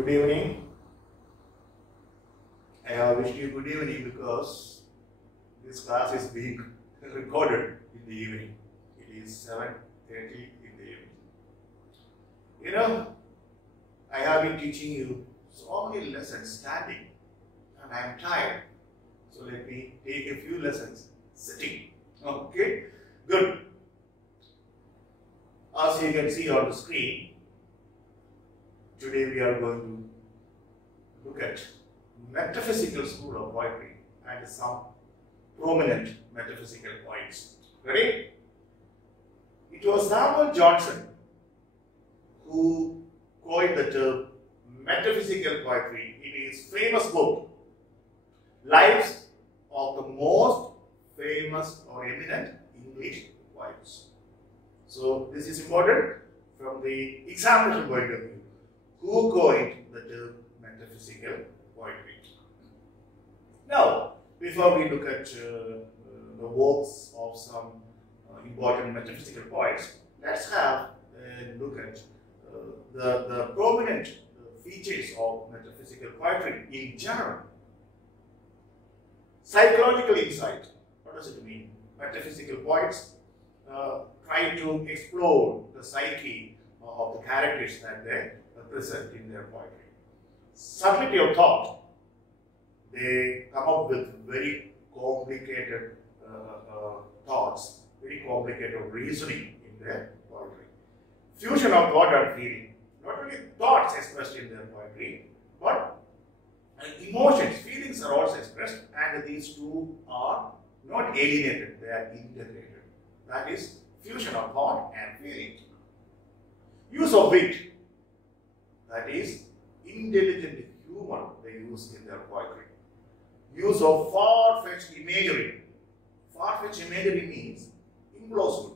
Good evening. I have wished you good evening because this class is being recorded in the evening. It is 7:30 in the evening. You know, I have been teaching you so many lessons standing and I am tired. So let me take a few lessons sitting. Okay, good. As you can see on the screen, today we are going to look at metaphysical school of poetry and some prominent metaphysical poets. Ready? It was Samuel Johnson who coined the term metaphysical poetry in his famous book, Lives of the Most Famous or Eminent English Poets. So this is important from the examination point of view. Who coined the term metaphysical poetry? Now, before we look at the works of some important metaphysical poets, let's have a look at the prominent features of metaphysical poetry in general. Psychological insight. What does it mean? Metaphysical poets try to explore the psyche of the characters that they present in their poetry. Subtlety of thought. They come up with very complicated thoughts, very complicated reasoning in their poetry. Fusion of thought and feeling. Not only thoughts expressed in their poetry, but emotions, feelings are also expressed, and these two are not alienated, they are integrated. That is fusion of thought and feeling. Use of wit. That is intelligent humor they use in their poetry. Use of far-fetched imagery. Far-fetched imagery means implausible,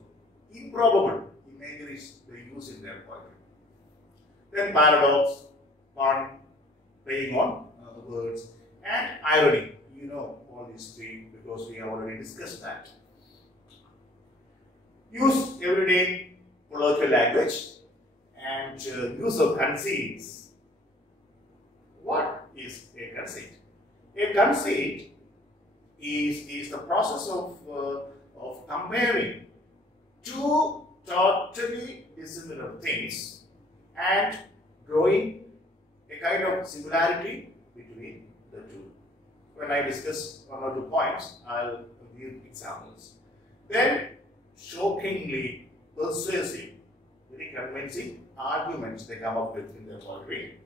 improbable imageries they use in their poetry. Then paradox, pun, playing on words, and irony. You know all these three because we have already discussed that. Use everyday colloquial language and use of conceits. What is a conceit? A conceit is the process of comparing two totally dissimilar things and drawing a kind of similarity between the two. When I discuss one or two points, I'll give examples. Then, shockingly persuasive, very convincing arguments they come up with in their poetry.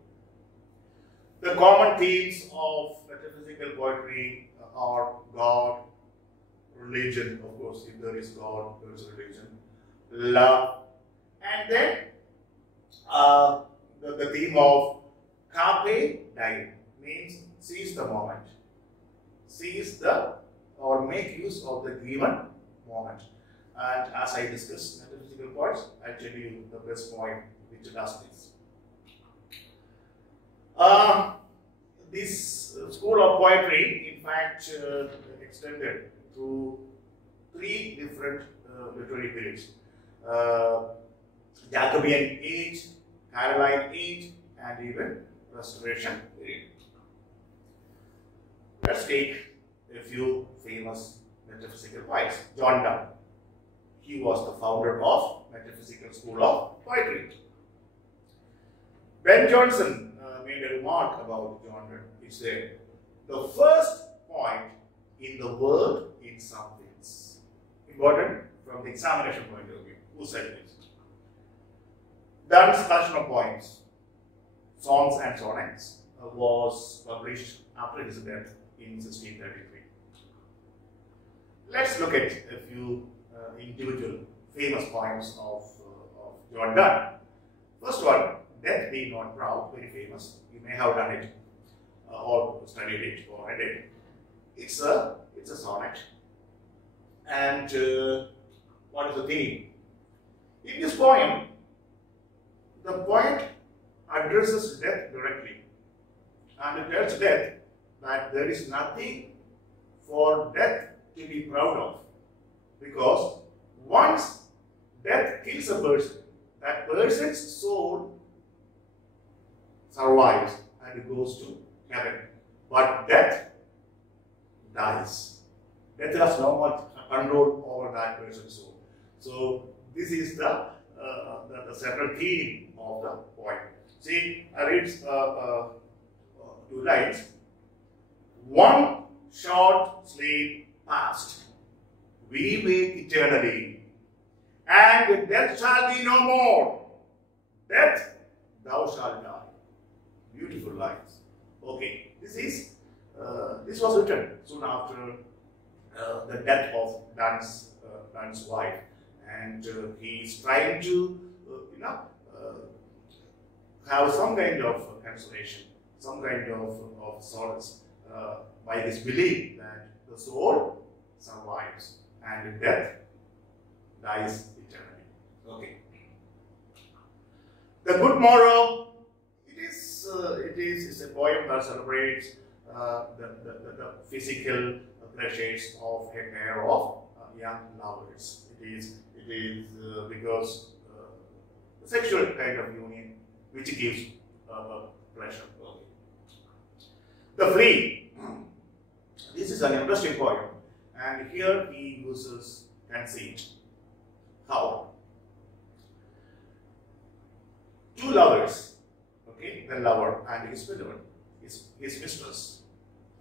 The common themes of metaphysical poetry are God, religion, of course, if there is God, there is religion, love, and then the theme of carpe diem means seize the moment, seize the or make use of the given moment. And as I discuss metaphysical poets, I'll tell you the best point which does this. This school of poetry, in fact, extended through three different literary periods. Jacobean age, Caroline age, and even Restoration period. Let's take a few famous metaphysical poets. John Donne. He was the founder of metaphysical school of poetry. Ben Jonson made a remark about John Donne. He said, "The first point in the world in some things." Important from the examination point of view. Who said this? Donne's collection of poems, songs and sonnets, was published after his death in 1633. Let's look at a few individual famous poems of John Donne. First one, Death Be Not Proud, very famous. You may have done it or studied it or read it. It's a sonnet. And what is the theme? In this poem, the poet addresses death directly, and it tells death that there is nothing for death to be proud of, because once death kills a person, that person's soul survives and goes to heaven. But death dies. Death has no much control over that person's soul. So this is the central theme of the poem. See, I read two lines. One short sleep past, we wake eternally, and death shall be no more. Death, thou shalt die. Beautiful lines. Okay, this was written soon after the death of Dan's wife, and he is trying to, have some kind of consolation, some kind of solace by his belief that the soul survives and death dies eternally. Okay. The good morrow. It is a poem that celebrates the physical pleasures of a pair of young lovers. It is because the sexual kind of union which gives pleasure. Okay. The flea. This is an interesting poem, and here he uses conceit. How? Two lovers, okay, the lover and his beloved, his mistress,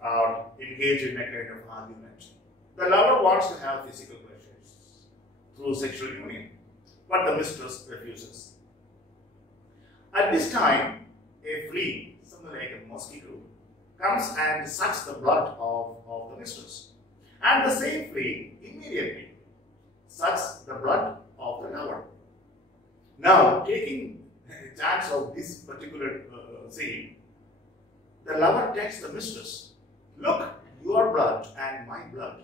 are engaged in a kind of argument. The lover wants to have physical pleasures through sexual union, but the mistress refuses. At this time, a flea, something like a mosquito, comes and sucks the blood of the mistress. And the same flea immediately sucks the blood of the lover. Now, taking a chance of this particular scene, the lover tells the mistress, look, your blood and my blood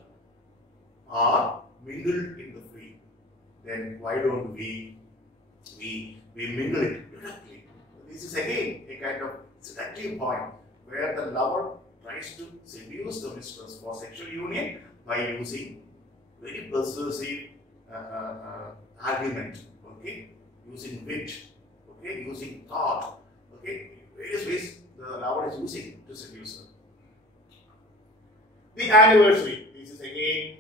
are mingled in the flea. Then why don't we mingle it directly? This is again a kind of seductive point where the lover tries to seduce the mistress for sexual union by using very persuasive argument, okay, using wit, okay, using thought, okay, various ways the lover is using to seduce her. The anniversary. This is again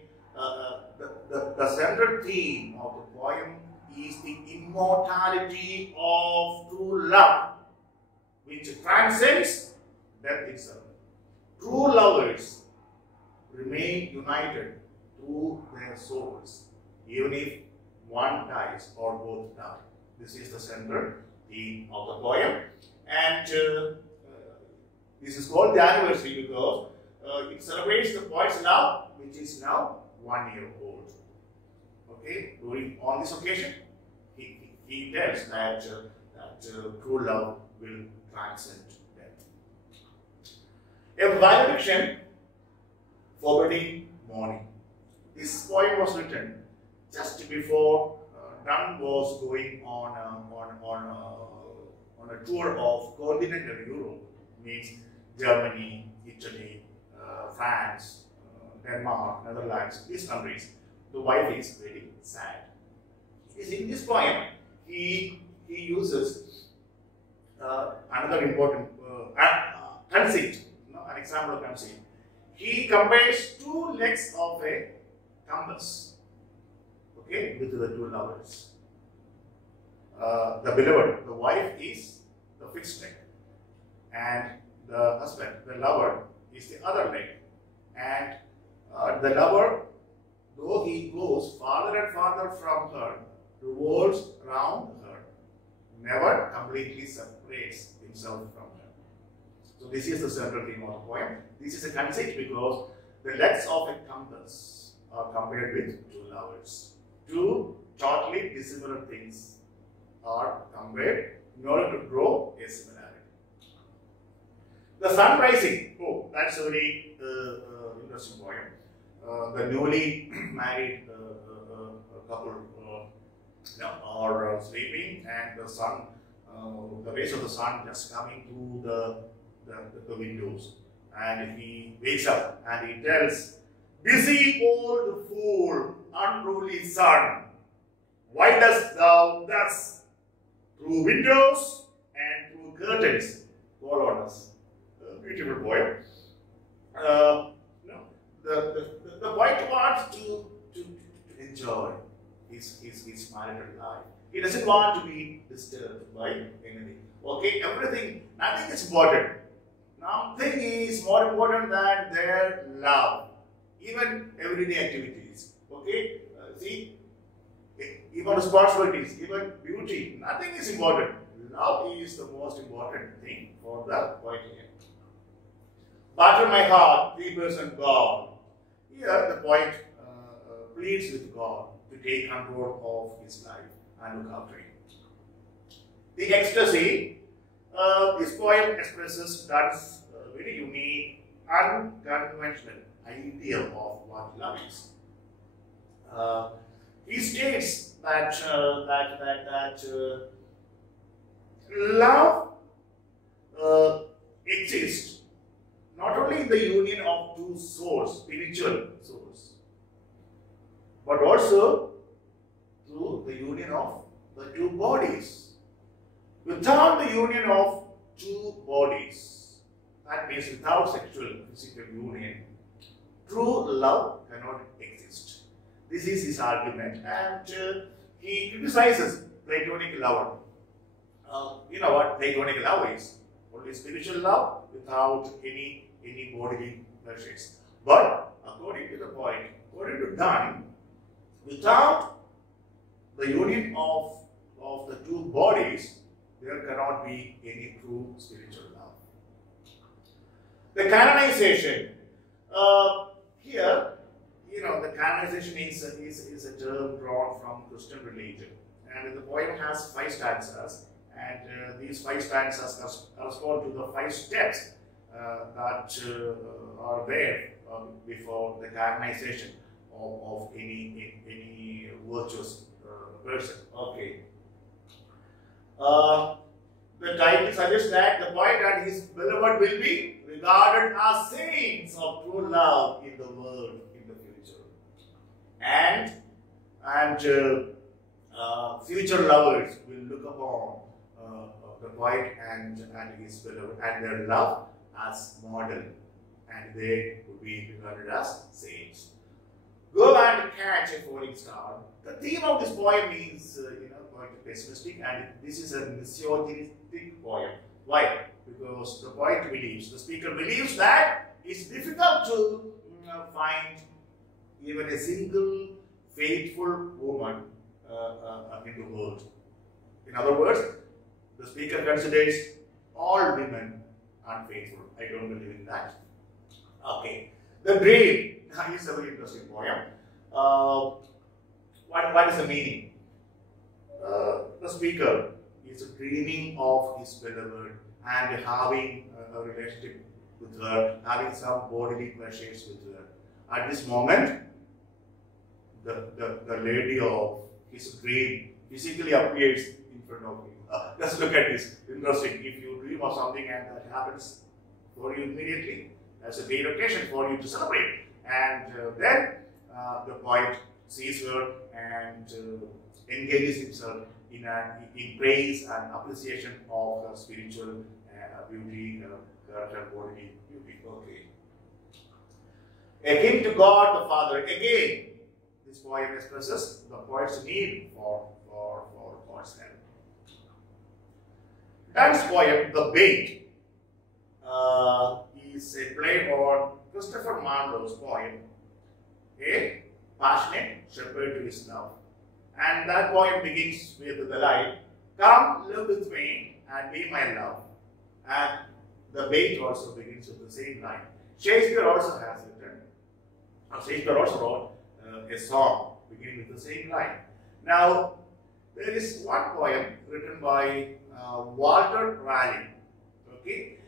the central theme of the poem is the immortality of true love, which transcends death itself. True lovers remain united through their souls, even if one dies or both die. This is the central theme of the poem, and this is called the anniversary because it celebrates the poet's love, which is now 1 year old. Okay, on this occasion, he tells that true love will transcend death. A valediction forbidding mourning. This poem was written just before Donne was going on a tour of continental Europe, means Germany, Italy, France, Denmark, Netherlands, these countries. The wife is very sad. In this poem, he uses another important conceit, an example of conceit. He compares two legs of a compass, okay, with the two lovers. The beloved, the wife is the fixed leg, and the husband, the lover, is the other leg. And the lover, though he goes farther and farther from her, revolves around her, never completely separates himself from her. So this is the central theme of the poem. This is a conceit because the legs of a compass are compared with two lovers. Two totally dissimilar things are compared in order to draw a similarity. The sun rising. Oh, that's a very interesting poem. The newly married couple are sleeping, and the sun, the rays of the sun just coming through the windows, and he wakes up and he tells, "Busy old fool, unruly sun, why dost thou thus through windows and through curtains fall on us. Beautiful poem. No, the poet wants to enjoy his marital life. He doesn't want to be disturbed by anything. Okay, everything, nothing is important. Nothing is more important than their love. Even everyday activities. Okay, see, even responsibilities, even beauty, nothing is important. Love is the most important thing for the poet here. Batter my heart, 3% God. Here the poet pleads with God to take control of his life and look after him. The ecstasy, this poem expresses Dunn's very unique, unconventional idea of what love is. He states that love exists not only in the union of two souls, spiritual souls, but also through the union of the two bodies. Without the union of two bodies, that means without sexual physical union, true love cannot exist. This is his argument, and he criticizes Platonic love. You know what Platonic love is? Only spiritual love without any bodily pleasures. But according to the poet, according to Dunn, without the union of the two bodies, there cannot be any true spiritual love. The canonization. Here, the canonization is a term drawn from Christian religion, and the poem has 5 stanzas, and these 5 stanzas correspond to the 5 steps that are there before the canonization of any virtuous person. Okay. The title suggests that the poet and his beloved will be regarded as saints of true love in the world in the future, and future lovers will look upon the poet and his beloved and their love as model, and they will be regarded as saints. Go and catch a falling star. The theme of this poem is quite pessimistic, and this is a misogynistic poem. Why? Because the poet believes, the speaker believes that it's difficult to find even a single faithful woman in the world. In other words, the speaker considers all women unfaithful. I don't believe in that. Okay. The dream is a very interesting poem. What is the meaning? The speaker is dreaming of his beloved and having a relationship with her, having some bodily pleasures with her. At this moment, the lady of his dream physically appears in front of him. Just look at this. Interesting. If you dream of something and that happens for you immediately, that's a great occasion for you to celebrate. And then the poet sees her and engages himself in praise and appreciation of her spiritual beauty, her bodily beauty. Okay. A hymn to God the Father. Again, this poem expresses the poet's need for God's help. Dunn's poem, The Bait, is a play on Christopher Marlowe's poem, A Passionate Shepherd to His Love. And that poem begins with the line, "Come live with me and be my love." And the bait also begins with the same line. Shakespeare also has written, Shakespeare also wrote a song beginning with the same line. Now, there is one poem written by Walter Raleigh. Okay,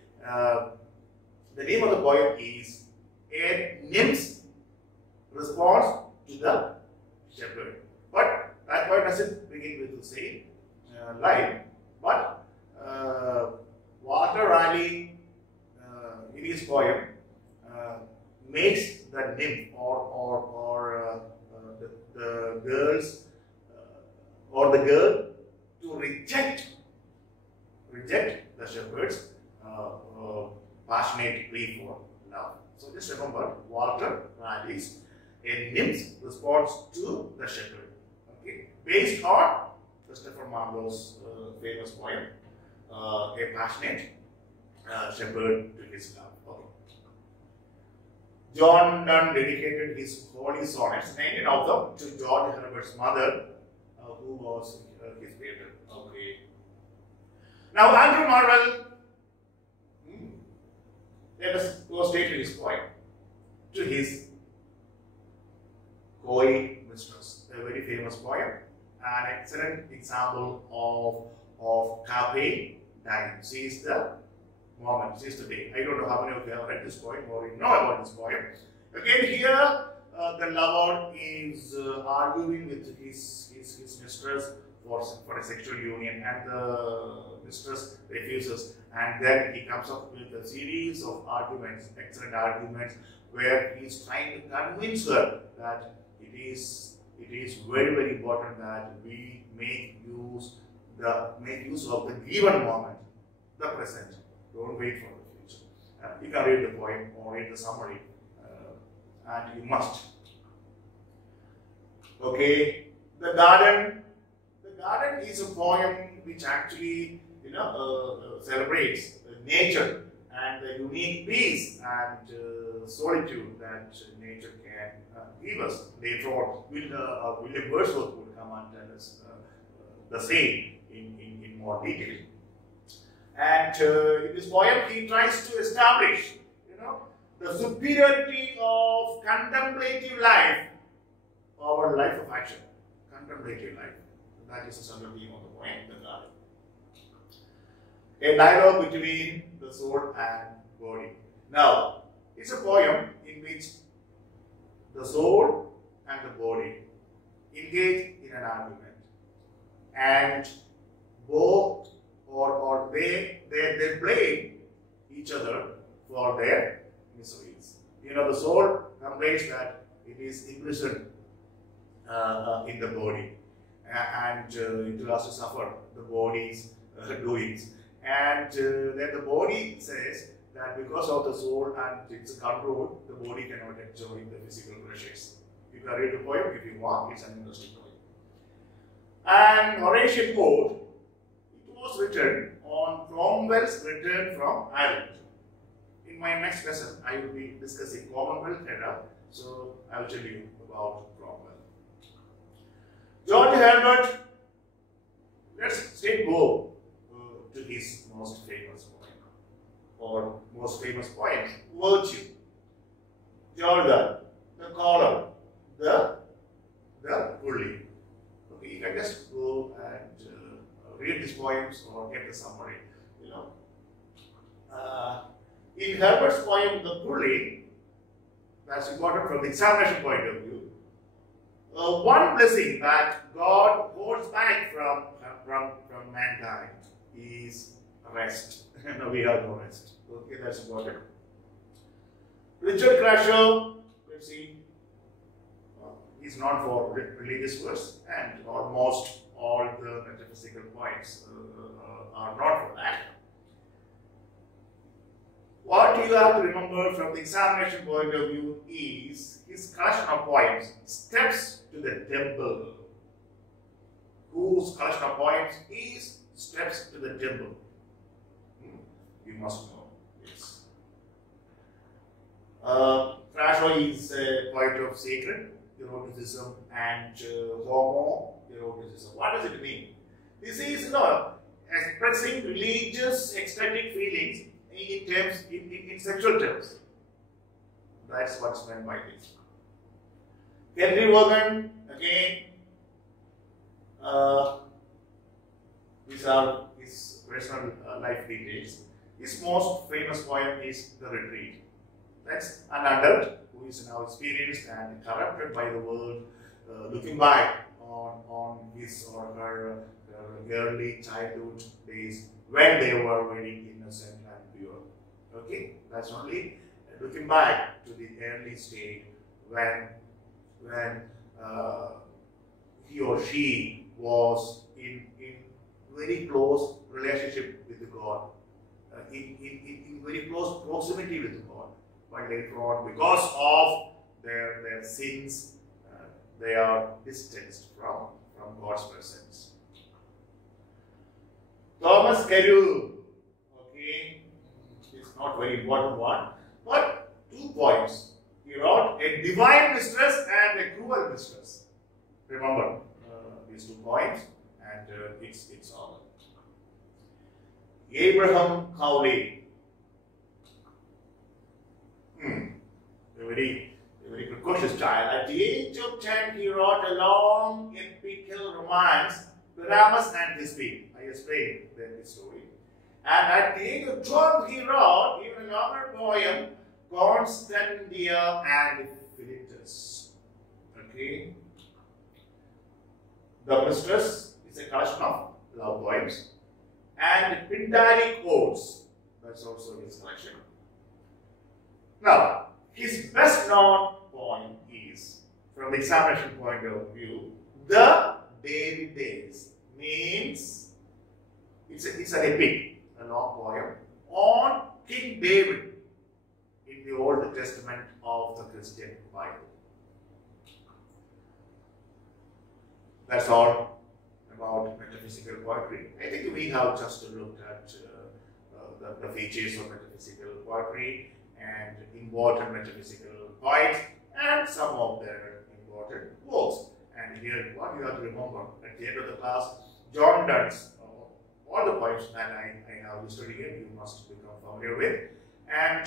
the name of the poem is A Nymph's Response to the Shepherd. But that poem doesn't begin with the same line. But Walter Raleigh, in his poem, makes the nymph or the girls or the girl to reject the shepherds passionate plea for love. So just remember, Walter Raleigh's a nymph's response to the shepherd. Okay, based on Christopher Marlowe's famous poem, a passionate shepherd to his love. Okay. John Donne dedicated his holy sonnets, 19 of them, to George Herbert's mother, who was his favorite. Okay. Now Andrew Marvell, let us go straight to his poem, to his coy mistress, a very famous poem, an excellent example of carpe diem. Seize the moment, seize the day. I don't know how many of you have read this poem or you know about this poem. Again, here the lover is arguing with his mistress for a sexual union, and the mistress refuses, and then he comes up with a series of arguments, excellent arguments, where he is trying to convince her that it is very, very important that we make use of the given moment, the present. Don't wait for the future. You can read the poem or read the summary, and you must. Okay, the garden is a poem which actually celebrates nature and the unique peace and solitude that nature can give us. Later on, William Wordsworth would come and tell us the same in more detail. And in this poem, he tries to establish, the superiority of contemplative life over life of action. Contemplative life. That is the central theme of the poem, the garden. A dialogue between the soul and body. Now, it's a poem in which the soul and the body engage in an argument, and both or they blame each other for their miseries. The soul complains that it is imprisoned in the body, and it will also suffer the body's doings. And then the body says that because of the soul and its control, the body cannot enjoy the physical pleasures. You can read the poem if you want, it's an interesting poem. And Horatian Code, it was written on Cromwell's return from Ireland. In my next lesson, I will be discussing Commonwealth era, so I will tell you about Cromwell. George Herbert, let's straight go to his most famous poem, or most famous poems, Virtue. Jordan, the collar, the pulley. Okay, you can just go and read these poems or get the summary. In Herbert's poem, the pulley, that's important from the examination point of view. One blessing that God holds back from mankind is rest. No, we have no rest. Okay, that's important. Richard Crashaw, let's see, he's known for religious verse, and almost all the metaphysical poems are known for that. What you have to remember from the examination point of view is his collection of poems, Steps to the Temple. Whose collection of poems is Steps to the Temple? You must know, yes. Crashaw is a poet of sacred eroticism and homo-eroticism. What does it mean? This is expressing religious, ecstatic feelings in sexual terms. That's what's meant by this. Henry Vaughan, again, these are his personal life details. His most famous poem is The Retreat. That's an adult who is now experienced and corrupted by the world, looking back on his or her early childhood days when they were very innocent and pure. Okay, that's only looking back to the early stage when he or she was in very close relationship with God. in very close proximity with God. But later on, because of their sins, they are distanced from God's presence. Thomas Carew, okay, it's not very important one, but 2 points. He wrote a divine mistress and a cruel mistress. Remember these 2 points, and it's all. Abraham Cowley, a very precocious child. At the age of 10, he wrote a long epical romance, Pyramus and Thisbe. I explained this story. And at the age of 12, he wrote even a longer poem, Constantia and Philetus. Okay. The Mistress is a collection of love poems. And Pindaric Odes, that's also his collection. Now, his best known poem is, from the examination point of view, the David Days. Means, it's an epic, a long poem, on King David in the Old Testament of the Christian Bible. That's all about metaphysical poetry. I think we have just looked at the features of metaphysical poetry and important metaphysical poets and some of their important works. And here, what you have to remember at the end of the class, John Donne's all the poems that I have listed here, you must become familiar with, and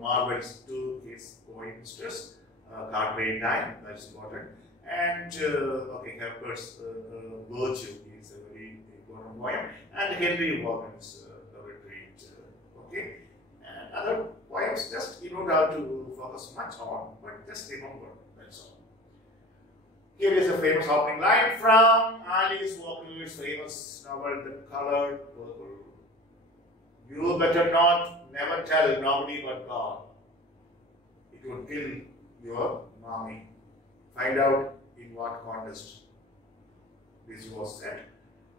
Marvel's to his poem mistress, Cartwright Time, that's important. And okay, Hepbur's Virtue is a very important poem, and Henry Vaughan's The Retreat. Okay, and other poems just you don't have to focus much on, but just remember, that's all. Here is a famous opening line from Alice Walker's famous novel, The Colored Purple. You better not, never tell nobody but God. It would kill your mommy. Find out in what context this was said,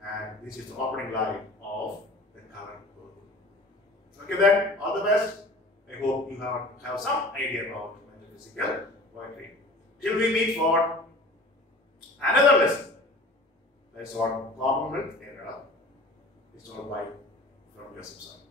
and this is the opening line of The Colored Purple. Okay then, all the best. I hope you have some idea about metaphysical poetry. Till we meet for another lesson. That's on Commonwealth era. It's all by from Joseph.